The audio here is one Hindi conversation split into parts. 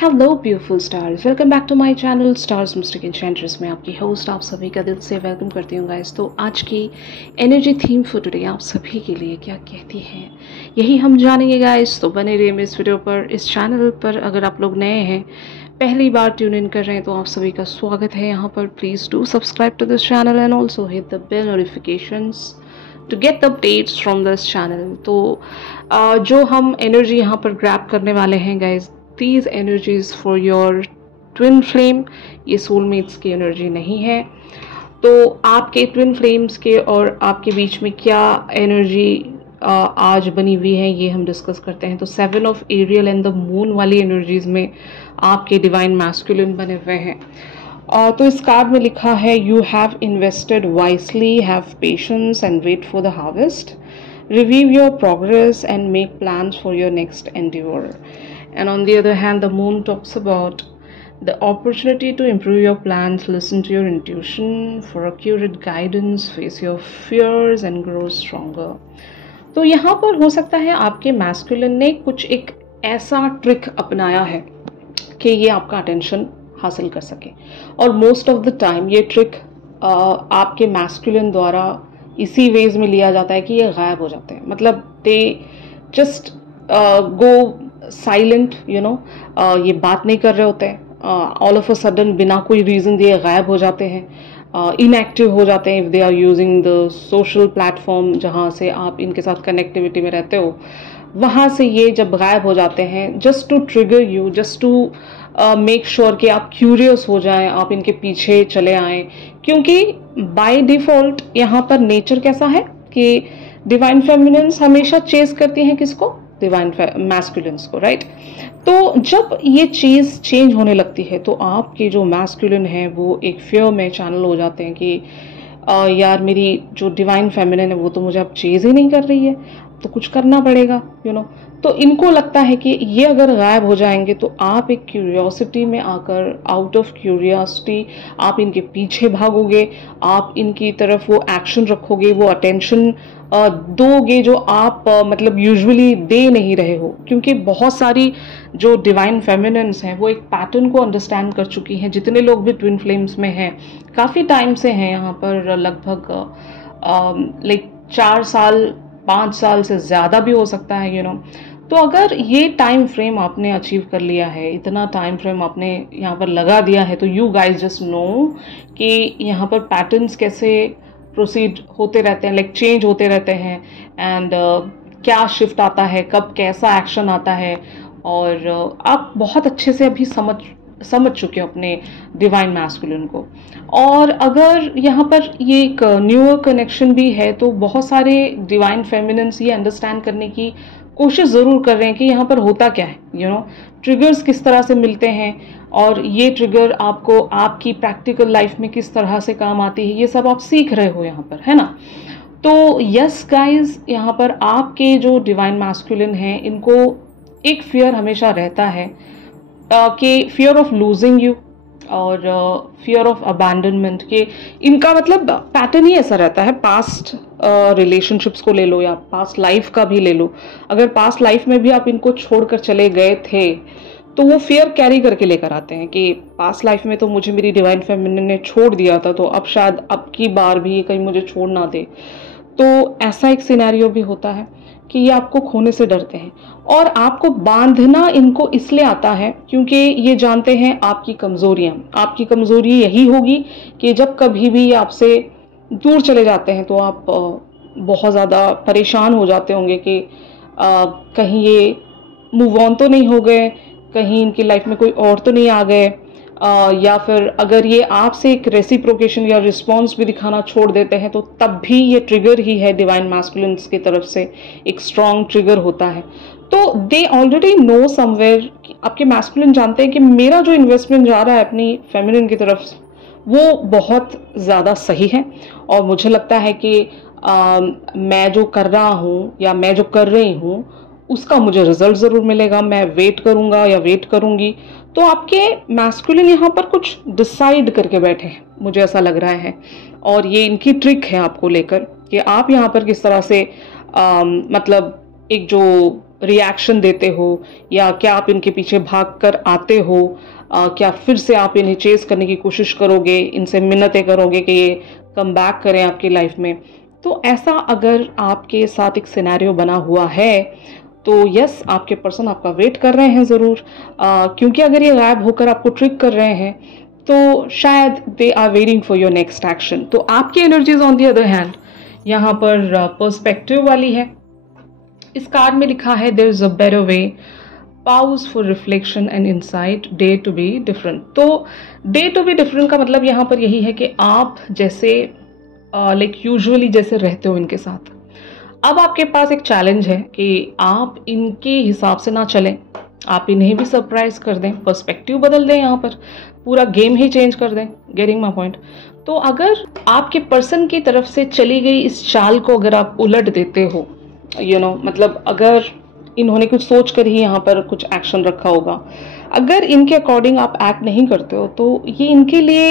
Hello beautiful stars, welcome back to my channel stars mystic enchantress में आपकी होस्ट आप सभी का दिल से वेलकम करती हूँ गाइस। तो आज की एनर्जी थीम फॉर टुडे आप सभी के लिए क्या कहती है, यही हम जानेंगे गाइस। तो बने रहिए इस वीडियो पर। इस चैनल पर अगर आप लोग नए हैं, पहली बार ट्यून इन कर रहे हैं, तो आप सभी का स्वागत है यहाँ पर। Please do subscribe to this channel and also hit the bell notifications to get the updates from this channel. तो जो हम एनर्जी यहाँ पर ग्रैब करने वाले हैं guys, these energies for your twin flame, ये soulmates की एनर्जी नहीं है। तो आपके ट्विन फ्लेम्स के और आपके बीच में क्या एनर्जी आज बनी हुई है, ये हम डिस्कस करते हैं। तो 7 of aerial and the moon वाली एनर्जीज में आपके डिवाइन मैस्कुलिन बने हुए हैं। तो इस कार्ड में लिखा है, you have invested wisely, have patience and wait for the harvest, review your progress and make plans for your next endeavor. And on the other hand, the moon talks about the opportunity to improve your plans, listen to your intuition for accurate guidance, face your fears and grow stronger. तो यहाँ पर हो सकता है आपके मैस्कुलिन ने कुछ एक ऐसा ट्रिक अपनाया है कि ये आपका अटेंशन हासिल कर सके, और मोस्ट ऑफ द टाइम ये ट्रिक आपके मैस्कुलिन द्वारा इसी वेज में लिया जाता है कि ये गायब हो जाते हैं। मतलब they just go silent, you know, ये बात नहीं कर रहे होते हैं। ऑल ऑफ अ सडन बिना कोई रीज़न दिए गायब हो जाते हैं, इनएक्टिव हो जाते हैं। If they are using the social platform जहाँ से आप इनके साथ कनेक्टिविटी में रहते हो, वहाँ से ये जब गायब हो जाते हैं, just to trigger you, just to make sure कि आप क्यूरियस हो जाएं, आप इनके पीछे चले आएँ। क्योंकि बाय डिफ़ॉल्ट यहाँ पर नेचर कैसा है कि डिवाइन फेमिनिन्स हमेशा चेस करती हैं किसको? डिवाइन मैस्कुलिन्स को, राइट। तो जब ये चीज़ चेंज होने लगती है तो आपके जो मैस्कुलिन है वो एक फियर में चैनल हो जाते हैं कि यार मेरी जो डिवाइन फेमिनिन है वो तो मुझे अब चेज़ ही नहीं कर रही है, तो कुछ करना पड़ेगा, यू नो। तो इनको लगता है कि ये अगर गायब हो जाएंगे तो आप एक क्यूरियोसिटी में आकर, आउट ऑफ क्यूरियोसिटी आप इनके पीछे भागोगे, आप इनकी तरफ वो एक्शन रखोगे, वो अटेंशन दोगे जो आप मतलब यूजुअली दे नहीं रहे हो। क्योंकि बहुत सारी जो डिवाइन फेमिनिन्स हैं वो एक पैटर्न को अंडरस्टैंड कर चुकी हैं। जितने लोग भी ट्विन फ्लेम्स में हैं, काफ़ी टाइम से हैं यहाँ पर, लगभग लाइक 4 साल 5 साल से ज़्यादा भी हो सकता है, यू नो। तो अगर ये टाइम फ्रेम आपने अचीव कर लिया है, इतना टाइम फ्रेम आपने यहाँ पर लगा दिया है, तो यू गाइज जस्ट नो कि यहाँ पर पैटर्न्स कैसे प्रोसीड होते रहते हैं, लाइक चेंज होते रहते हैं, एंड क्या शिफ्ट आता है, कब कैसा एक्शन आता है, और आप बहुत अच्छे से अभी समझ चुके हो अपने डिवाइन मैस्कुलिन को। और अगर यहाँ पर ये एक न्यूअर कनेक्शन भी है, तो बहुत सारे डिवाइन फेमिनिन्स ये अंडरस्टैंड करने की कोशिश ज़रूर कर रहे हैं कि यहाँ पर होता क्या है, यू नो, ट्रिगर्स किस तरह से मिलते हैं, और ये ट्रिगर आपको आपकी प्रैक्टिकल लाइफ में किस तरह से काम आती है, ये सब आप सीख रहे हो यहाँ पर, है ना। तो यस गाइज, यहाँ पर आपके जो डिवाइन मैस्कुलिन हैं, इनको एक फियर हमेशा रहता है कि फियर ऑफ लूजिंग यू और फियर ऑफ अबैंडनमेंट के। इनका मतलब पैटर्न ही ऐसा रहता है। पास्ट रिलेशनशिप्स को ले लो या पास्ट लाइफ का भी ले लो, अगर पास्ट लाइफ में भी आप इनको छोड़कर चले गए थे तो वो फियर कैरी करके लेकर आते हैं कि पास्ट लाइफ में तो मुझे मेरी डिवाइन फेमिनिन ने छोड़ दिया था, तो अब शायद अब की बार भी ये कहीं मुझे छोड़ ना दे। तो ऐसा एक सिनेरियो भी होता है कि ये आपको खोने से डरते हैं, और आपको बांधना इनको इसलिए आता है क्योंकि ये जानते हैं आपकी कमज़ोरियाँ। आपकी कमज़ोरी यही होगी कि जब कभी भी आपसे दूर चले जाते हैं तो आप बहुत ज़्यादा परेशान हो जाते होंगे कि कहीं ये मूव ऑन तो नहीं हो गए, कहीं इनकी लाइफ में कोई और तो नहीं आ गए, या फिर अगर ये आपसे एक रेसिप्रोकेशन या रिस्पॉन्स भी दिखाना छोड़ देते हैं तो तब भी ये ट्रिगर ही है, डिवाइन मैस्कुलिन्स की तरफ से एक स्ट्रॉन्ग ट्रिगर होता है। तो दे ऑलरेडी नो समवेयर, आपके मैस्कुलिन जानते हैं कि मेरा जो इन्वेस्टमेंट जा रहा है अपनी फेमिनिन की तरफ वो बहुत ज़्यादा सही है, और मुझे लगता है कि मैं जो कर रहा हूँ या मैं जो कर रही हूँ उसका मुझे रिजल्ट ज़रूर मिलेगा, मैं वेट करूँगा या वेट करूँगी। तो आपके मैस्कुलिन यहाँ पर कुछ डिसाइड करके बैठे हैं, मुझे ऐसा लग रहा है, और ये इनकी ट्रिक है आपको लेकर कि आप यहाँ पर किस तरह से मतलब एक जो रिएक्शन देते हो, या क्या आप इनके पीछे भाग कर आते हो, क्या फिर से आप इन्हें चेस करने की कोशिश करोगे, इनसे मिन्नतें करोगे कि ये कम बैक करें आपकी लाइफ में। तो ऐसा अगर आपके साथ एक सिनेरियो बना हुआ है तो यस, आपके पर्सन आपका वेट कर रहे हैं ज़रूर, क्योंकि अगर ये गायब होकर आपको ट्रिक कर रहे हैं तो शायद they are waiting for your next action. तो आपकी energies on the other hand यहाँ पर पर्सपेक्टिव वाली है। इस कार्ड में लिखा है there is a better way, pause for reflection and insight, dare to be different. तो डे टू बी डिफरेंट का मतलब यहाँ पर यही है कि आप जैसे लाइक यूजुअली जैसे रहते हो इनके साथ, अब आपके पास एक चैलेंज है कि आप इनके हिसाब से ना चलें, आप इन्हें भी सरप्राइज कर दें, पर्सपेक्टिव बदल दें, यहाँ पर पूरा गेम ही चेंज कर दें। Getting my point? तो अगर आपके पर्सन की तरफ से चली गई इस चाल को अगर आप उलट देते हो, मतलब अगर इन्होंने कुछ सोच कर ही यहाँ पर कुछ एक्शन रखा होगा, अगर इनके अकॉर्डिंग आप एक्ट नहीं करते हो तो ये इनके लिए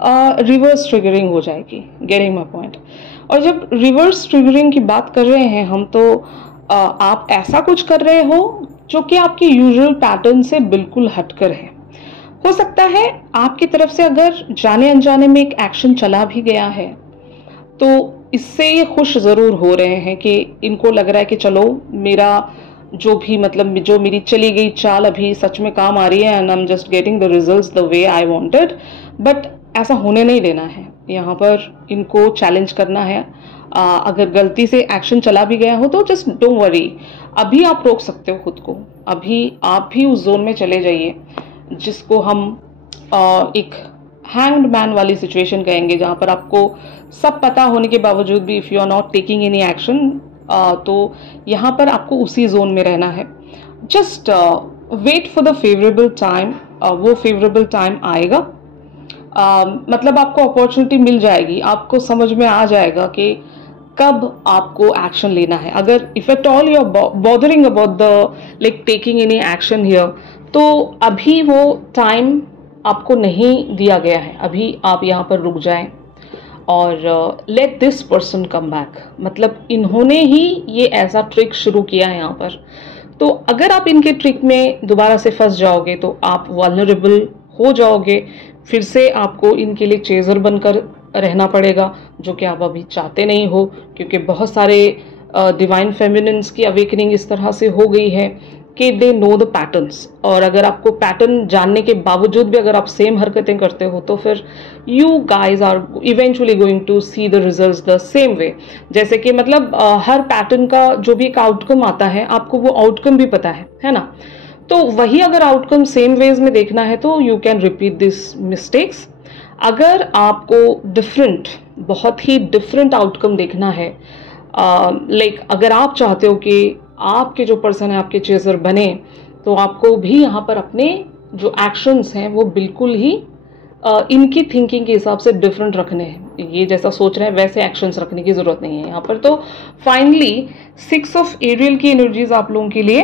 रिवर्स ट्रिगरिंग हो जाएगी। Getting my point? और जब रिवर्स ट्रिगरिंग की बात कर रहे हैं हम, तो आप ऐसा कुछ कर रहे हो जो कि आपके यूजुअल पैटर्न से बिल्कुल हटकर है। हो सकता है आपकी तरफ से अगर जाने अनजाने में एक एक्शन चला भी गया है तो इससे ये खुश ज़रूर हो रहे हैं कि इनको लग रहा है कि चलो मेरा जो भी जो मेरी चली गई चाल अभी सच में काम आ रही है, and I am just getting the results the way I wanted. But ऐसा होने नहीं देना है, यहाँ पर इनको चैलेंज करना है। अगर गलती से एक्शन चला भी गया हो तो जस्ट डोंट वरी, अभी आप रोक सकते हो खुद को, अभी आप भी उस जोन में चले जाइए जिसको हम एक हैंग्ड मैन वाली सिचुएशन कहेंगे, जहाँ पर आपको सब पता होने के बावजूद भी if you are not taking any action, तो यहाँ पर आपको उसी जोन में रहना है। Just wait for the favourable time, वो फेवरेबल टाइम आएगा, मतलब आपको अपॉर्चुनिटी मिल जाएगी, आपको समझ में आ जाएगा कि कब आपको एक्शन लेना है। अगर if at all you are bothering about the like taking any action here, तो अभी वो टाइम आपको नहीं दिया गया है, अभी आप यहाँ पर रुक जाएं और let this person come back. मतलब इन्होंने ही ये ऐसा ट्रिक शुरू किया है यहाँ पर, तो अगर आप इनके ट्रिक में दोबारा से फंस जाओगे तो आप वल्नरेबल हो जाओगे, फिर से आपको इनके लिए चेजर बनकर रहना पड़ेगा, जो कि आप अभी चाहते नहीं हो, क्योंकि बहुत सारे डिवाइन फेमिनिन्स की अवेकनिंग इस तरह से हो गई है कि दे नो द पैटर्न्स, और अगर आपको पैटर्न जानने के बावजूद भी अगर आप सेम हरकतें करते हो तो फिर you guys are eventually going to see the results the same way. जैसे कि हर पैटर्न का जो भी एक आउटकम आता है आपको वो आउटकम भी पता है ना, तो वही अगर आउटकम सेम वेज में देखना है तो you can repeat this mistakes. अगर आपको डिफरेंट, बहुत ही डिफरेंट आउटकम देखना है, लाइक अगर आप चाहते हो कि आपके जो पर्सन है आपके चेजर बने, तो आपको भी यहाँ पर अपने जो एक्शंस हैं वो बिल्कुल ही इनकी थिंकिंग के हिसाब से डिफरेंट रखने हैं। ये जैसा सोच रहे हैं वैसे एक्शंस रखने की ज़रूरत नहीं है यहाँ पर। तो फाइनली 6 ऑफ एरियल की एनर्जीज आप लोगों के लिए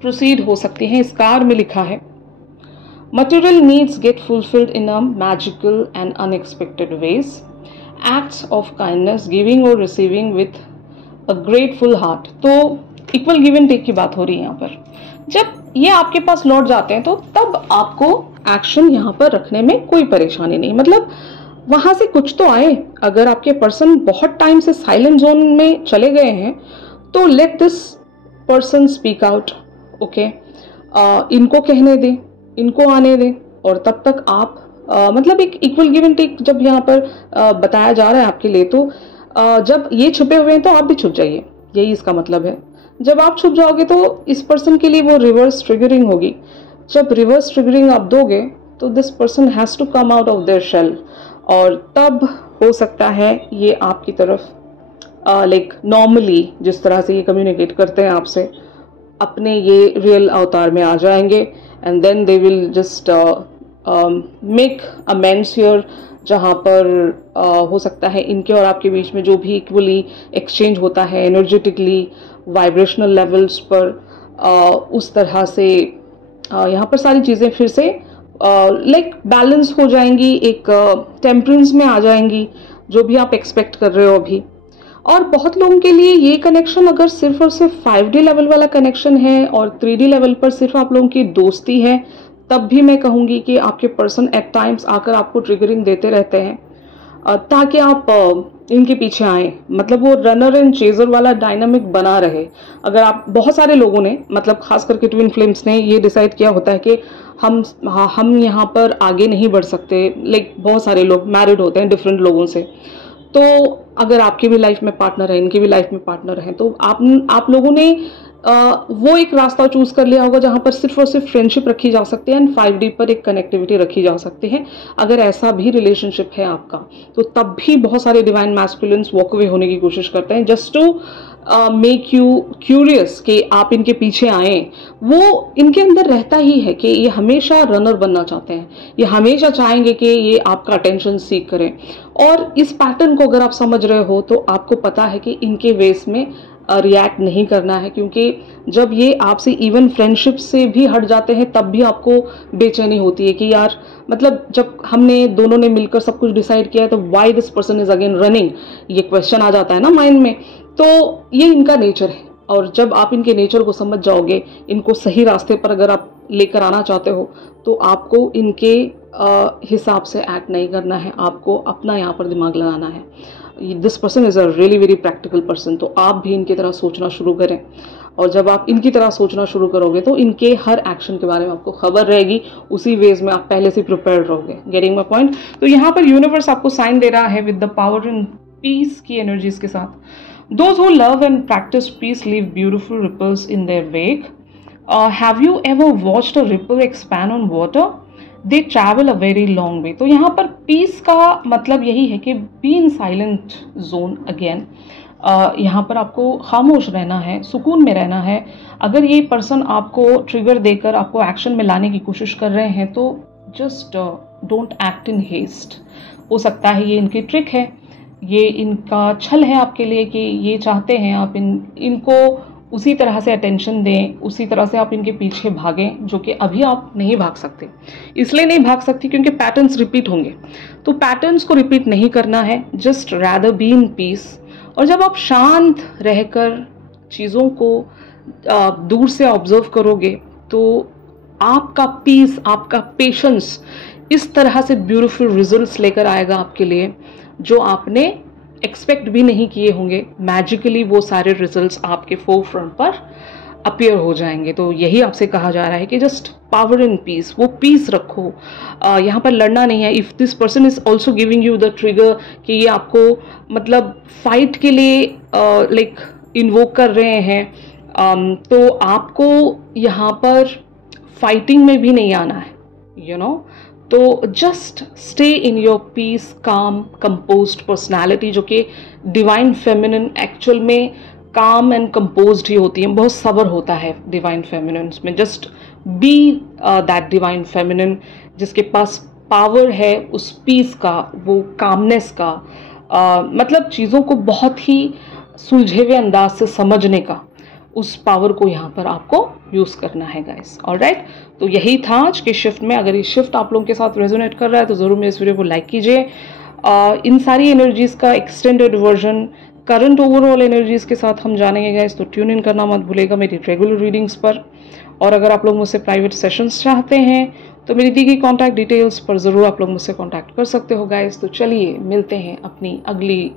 प्रोसीड हो सकती हैं। इस कार्ड में लिखा है material needs get fulfilled in a magical and unexpected ways, acts of kindness, giving और receiving with a grateful heart. तो इक्वल गिव एंड टेक की बात हो रही है यहाँ पर। जब ये आपके पास लौट जाते हैं तो तब आपको एक्शन यहाँ पर रखने में कोई परेशानी नहीं, मतलब वहां से कुछ तो आए। अगर आपके पर्सन बहुत टाइम से साइलेंट जोन में चले गए हैं तो let this person speak out, okay, इनको कहने दें, इनको आने दें, और तब तक आप मतलब एक इक्वल गिव एंड टेक जब यहाँ पर बताया जा रहा है आपके लिए, तो जब ये छुपे हुए हैं तो आप भी छुप जाइए, यही इसका मतलब है। जब आप छुप जाओगे तो इस पर्सन के लिए वो रिवर्स ट्रिगरिंग होगी। जब रिवर्स ट्रिगरिंग आप दोगे तो this person has to come out of their shell, और तब हो सकता है ये आपकी तरफ लाइक नॉर्मली जिस तरह से ये कम्युनिकेट करते हैं आपसे, अपने ये रियल अवतार में आ जाएंगे, and then they will just make amends here, जहाँ पर हो सकता है इनके और आपके बीच में जो भी इक्वली एक्सचेंज होता है एनर्जेटिकली वाइब्रेशनल लेवल्स पर, उस तरह से यहाँ पर सारी चीज़ें फिर से लाइक बैलेंस हो जाएंगी, एक टेम्परेंस में आ जाएंगी, जो भी आप एक्सपेक्ट कर रहे हो अभी। और बहुत लोगों के लिए ये कनेक्शन अगर सिर्फ और सिर्फ 5D लेवल वाला कनेक्शन है और 3D लेवल पर सिर्फ आप लोगों की दोस्ती है, तब भी मैं कहूँगी कि आपके पर्सन एट टाइम्स आकर आपको ट्रिगरिंग देते रहते हैं ताकि आप इनके पीछे आए, मतलब वो रनर एंड चेजर वाला डायनामिक बना रहे। अगर आप बहुत सारे लोगों ने, मतलब खास करके ट्विन फ्लेम्स ने ये डिसाइड किया होता है कि हम यहाँ पर आगे नहीं बढ़ सकते, लाइक बहुत सारे लोग मैरिड होते हैं डिफरेंट लोगों से, तो अगर आपकी भी लाइफ में पार्टनर है, इनकी भी लाइफ में पार्टनर है, तो आप लोगों ने वो एक रास्ता चूज कर लिया होगा जहां पर सिर्फ और सिर्फ फ्रेंडशिप रखी जा सकती है एंड 5D पर एक कनेक्टिविटी रखी जा सकती है। अगर ऐसा भी रिलेशनशिप है आपका, तो तब भी बहुत सारे डिवाइन मैस्कुलिन्स वॉक अवे होने की कोशिश करते हैं just to make you curious कि आप इनके पीछे आए। वो इनके अंदर रहता ही है कि ये हमेशा रनर बनना चाहते हैं, ये हमेशा चाहेंगे कि ये आपका अटेंशन सीक करें। और इस पैटर्न को अगर आप समझ रहे हो तो आपको पता है कि इनके वेस में रिएक्ट नहीं करना है, क्योंकि जब ये आपसे इवन फ्रेंडशिप से भी हट जाते हैं तब भी आपको बेचैनी होती है कि यार, मतलब जब हमने दोनों ने मिलकर सब कुछ डिसाइड किया है तो why this person is again running, ये क्वेश्चन आ जाता है ना माइंड में। तो ये इनका नेचर है, और जब आप इनके नेचर को समझ जाओगे, इनको सही रास्ते पर अगर आप लेकर आना चाहते हो, तो आपको इनके हिसाब से एक्ट नहीं करना है, आपको अपना यहाँ पर दिमाग लगाना है। This person is a really very practical person, तो आप भी इनकी तरह सोचना शुरू करें। और जब आप इनकी तरह सोचना शुरू करोगे तो इनके हर एक्शन के बारे में आपको खबर रहेगी, उसी वेज में आप पहले से प्रिपेयर्ड रहोगे। Getting my point? तो यहाँ पर यूनिवर्स आपको साइन दे रहा है with the power and peace की एनर्जीज के साथ। Those who love and practise peace leave beautiful ripples in their wake. Have you ever watched a ripple expand on water? They travel a very long way. तो यहाँ पर पीस का मतलब यही है कि be in silent zone again. यहाँ पर आपको खामोश रहना है, सुकून में रहना है। अगर ये पर्सन आपको ट्रिगर देकर आपको एक्शन में लाने की कोशिश कर रहे हैं तो just don't act in haste. हो सकता है ये इनकी ट्रिक है, ये इनका छल है आपके लिए कि ये चाहते हैं आप इनको उसी तरह से अटेंशन दें, उसी तरह से आप इनके पीछे भागें, जो कि अभी आप नहीं भाग सकते। इसलिए नहीं भाग सकती क्योंकि पैटर्न्स रिपीट होंगे, तो पैटर्न्स को रिपीट नहीं करना है, just rather be in peace. और जब आप शांत रहकर चीज़ों को दूर से ऑब्जर्व करोगे तो आपका पीस, आपका पेशेंस इस तरह से ब्यूटीफुल रिजल्ट्स लेकर आएगा आपके लिए जो आपने एक्सपेक्ट भी नहीं किए होंगे। मैजिकली वो सारे रिजल्ट्स आपके फोर फ्रंट पर अपीयर हो जाएंगे। तो यही आपसे कहा जा रहा है कि जस्ट पावर एंड पीस, वो पीस रखो। यहाँ पर लड़ना नहीं है। If this person is also giving you the trigger कि ये आपको मतलब फाइट के लिए लाइक इन्वोक कर रहे हैं, तो आपको यहाँ पर फाइटिंग में भी नहीं आना है, यू नो। तो just stay in your peace, calm, composed personality, जो कि डिवाइन फेमिनिन एक्चुअल में काम एंड कंपोज्ड ही होती है। बहुत सब्र होता है डिवाइन फेमिनिन में। Just be that divine feminine जिसके पास पावर है उस पीस का, वो कामनेस का, मतलब चीज़ों को बहुत ही सुलझे हुए अंदाज से समझने का, उस पावर को यहाँ पर आपको यूज़ करना है गाइस। ऑलराइट, तो यही था आज के शिफ्ट में। अगर ये शिफ्ट आप लोगों के साथ रेजोनेट कर रहा है तो ज़रूर मेरे इस वीडियो को लाइक कीजिए। इन सारी एनर्जीज़ का extended version, current overall energies के साथ हम जानेंगे गाइस, तो ट्यून इन करना मत भूलेगा मेरी रेगुलर रीडिंग्स पर। और अगर आप लोग मुझसे प्राइवेट सेशंस चाहते हैं तो मेरी दी गई कॉन्टैक्ट डिटेल्स पर ज़रूर आप लोग मुझसे कॉन्टैक्ट कर सकते हो गाइस। तो चलिए मिलते हैं अपनी अगली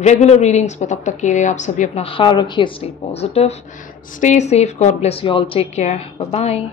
रेगुलर रीडिंग्स पर। तब तक के लिए आप सभी अपना ख्याल रखिए, stay positive, stay safe, God bless you all, take care, bye bye.